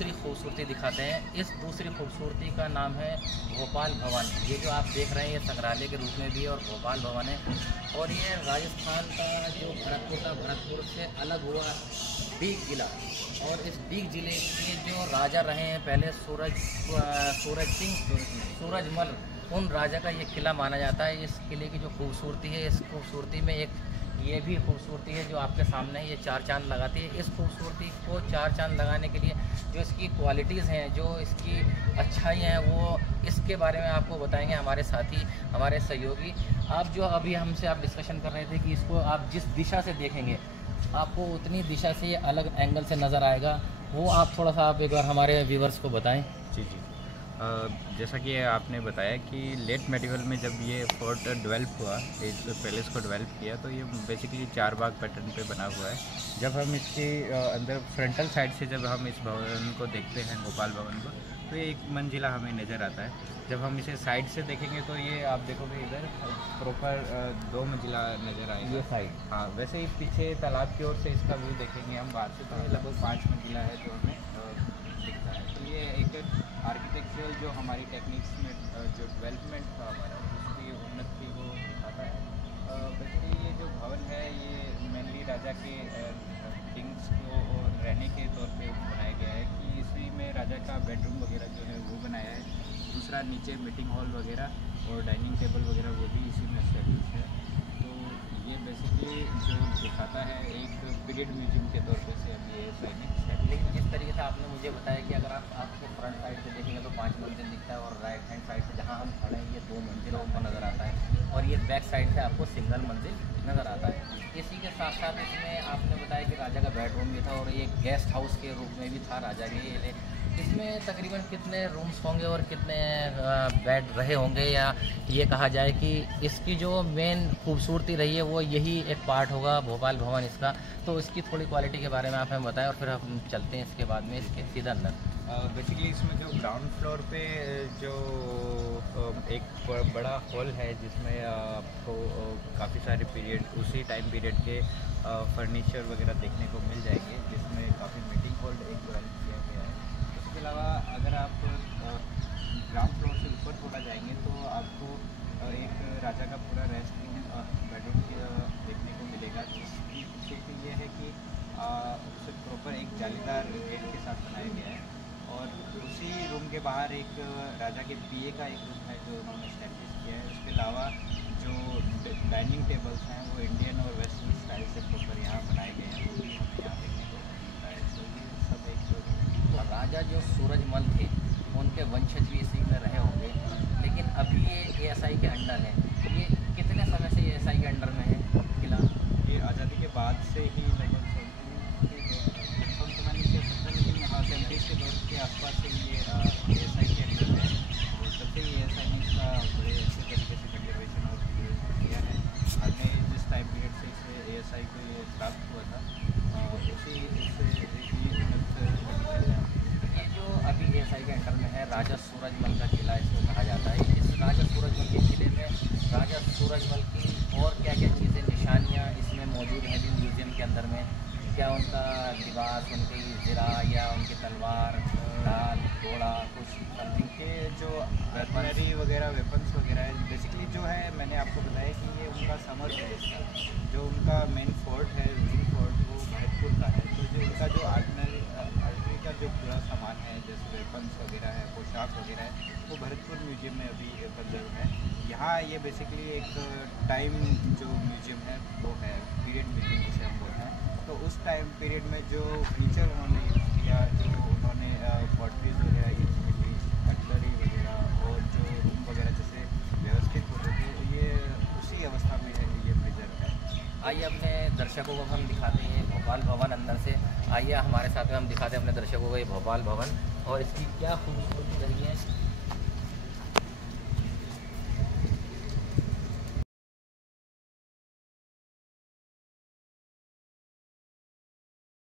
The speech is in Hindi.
दूसरी खूबसूरती दिखाते हैं। इस दूसरी खूबसूरती का नाम है भोपाल भवन। ये जो आप देख रहे हैं ये संग्रहालय के रूप में भी और भोपाल भवन है, और ये राजस्थान का जो भरतपुर से अलग हुआ डीग जिला, और इस डीग जिले के जो राजा रहे हैं पहले सूरजमल, उन राजा का ये किला माना जाता है। इस किले की जो खूबसूरती है, इस खूबसूरती में एक ये भी खूबसूरती है जो आपके सामने है, ये 4 चांद लगाती है। इस खूबसूरती को 4 चांद लगाने के लिए जो इसकी क्वालिटीज़ हैं, जो इसकी अच्छाइयाँ हैं, वो इसके बारे में आपको बताएंगे हमारे साथी, हमारे सहयोगी। आप जो अभी हमसे आप डिस्कशन कर रहे थे कि इसको आप जिस दिशा से देखेंगे आपको उतनी दिशा से ये अलग एंगल से नज़र आएगा, वो आप थोड़ा सा आप एक बार हमारे व्यूवर्स को बताएं। जी जी, जैसा कि आपने बताया कि लेट मेडिवल में जब ये फोर्ट डेवलप हुआ, इस पैलेस को डेवलप किया, तो ये बेसिकली 4 बाग पैटर्न पे बना हुआ है। जब हम इसके अंदर फ्रंटल साइड से जब हम इस भवन को देखते हैं, भोपाल भवन को, तो ये 1 मंजिला हमें नज़र आता है। जब हम इसे साइड से देखेंगे तो ये आप देखोगे इधर प्रॉपर 2 मंजिला नज़र आएगा, ये साइड। हाँ, वैसे ही पीछे तालाब की ओर से इसका व्यू देखेंगे हम बाहर से, तो लगभग 5 मंजिला है जो हमें दिखता है। तो ये एक आर्किटेक्चरल जो हमारी टेक्निक्स में जो डेवलपमेंट था हमारा, उसकी उन्नति को दिखाता है। बेसिकली ये जो भवन है ये मेनली राजा के किंग्स को रहने के तौर पे बनाया गया है, कि इसी में राजा का बेडरूम वगैरह जो है वो बनाया है। दूसरा नीचे मीटिंग हॉल वगैरह और डाइनिंग टेबल वगैरह वो भी इसी में एस्टेब्लिश है। तो ये बेसिकली जो दिखाता है एक पीरियड म्यूजियम के तौर पे से अभी ये साइनिंग। लेकिन जिस तरीके से आपने मुझे बताया कि अगर आपको फ्रंट साइड से देखेंगे तो 5 मंजिल दिखता है, और राइट हैंड साइड से जहाँ हम खड़े हैं ये 2 मंजिल आपको नज़र आता है, और ये बैक साइड से आपको सिंगल मंजिल नज़र आता है। इसी के साथ साथ इसमें आपने बताया कि राजा का बेडरूम भी था, और ये गेस्ट हाउस के रूप में भी था राजा के। इसमें तकरीबन कितने रूम्स होंगे और कितने बेड रहे होंगे, या ये कहा जाए कि इसकी जो मेन खूबसूरती रही है वो यही एक पार्ट होगा भोपाल भवन इसका, तो इसकी थोड़ी क्वालिटी के बारे में आप हमें बताएं, और फिर हम चलते हैं इसके बाद में इसके सीधा अंदर। बेसिकली इसमें जो ग्राउंड फ्लोर पे जो एक बड़ा हॉल है, जिसमें आपको काफ़ी सारे पीरियड, उसी टाइम पीरियड के फर्नीचर वगैरह देखने को मिल जाएंगे, जिसमें काफ़ी मीटिंग हॉल एक डेवलप किया गया है। इसके अलावा अगर आप ग्राउंड फ्लोर से ऊपर थोड़ा जाएंगे तो आपको एक राजा का पूरा रेस्ट रूम बेडरूम देखने को मिलेगा, जिसकी विशेषता ये है कि उसे प्रॉपर एक जालीदार गेट के साथ बनाया गया है, और उसी रूम के बाहर एक राजा के पीए का एक रूम है जो उन्होंने एस्टैब्लिश किया है। उसके अलावा जो डाइनिंग टेबल्स हैं वो इंडियन और वेस्टर्न स्टाइल से प्रॉपर यहाँ बनाए गए हैं, वो भी हमें यहाँ देखने को मिलता है। तो ये सब एक राजा जो सूरजमल थे उनके वंशज भी इसी में रहे होंगे, लेकिन अभी ये एएसआई के अंडर है। ये कितने समय से एएसआई के अंडर में है किला? ये आज़ादी के बाद से ही लगभग 70 के दौर के आसपास से ये एएसआई के अंडर है, और तब से एएसआई ने इसका बड़े अच्छे तरीके से कंजर्वेशन और किया है। हाल में जिस टाइम पीरियड से इसे एएसआई को ये प्राप्त हुआ था, उसी ये जो अभी एएसआई के अंडर में है राजा सूरजमल का किला इसको कहा जाता है। इस राजा सूरजमल के किले में राजा सूरजमल की और क्या क्या चीज़ें, निशानियाँ इसमें मौजूद हैं भी म्यूज़ियम के अंदर में? क्या उनका लिबास, उनकी ज़रा या उनकी तलवार, ढाल, घोड़ा, कुछ समथिंग के जो वेपनरी वगैरह, वेपन्स वगैरह है, बेसिकली जो है मैंने आपको बताया कि ये उनका समर प्लेस था। जो उनका मेन फोर्ट है, रूलिंग फोर्ट, वो भरतपुर का है। तो जो उनका जो आर्टनरी का जो पूरा सामान है, जैसे वेपन्स वगैरह है, पोशाक वगैरह है, वो भरतपुर म्यूजियम में अभी कंजर्व है। यहाँ ये बेसिकली एक टाइम जो म्यूजियम है वो है, पीरियड म्यूजियम जिसे हम बोलते हैं। तो उस टाइम पीरियड में जो फीचर उन्होंने यूज़ किया, जो उन्होंने पॉटरीज वगैरह यूज़ की, कटलरी वगैरह और जो रूम वगैरह जैसे व्यवस्थित होते थे, ये उसी अवस्था में ये प्रिजर्व है। आइए अपने दर्शकों को हम दिखाते हैं भोपाल भवन अंदर से। आइए हमारे साथ में हम दिखाते हैं अपने दर्शकों को ये भोपाल भवन और इसकी क्या खूबसूरती रही है।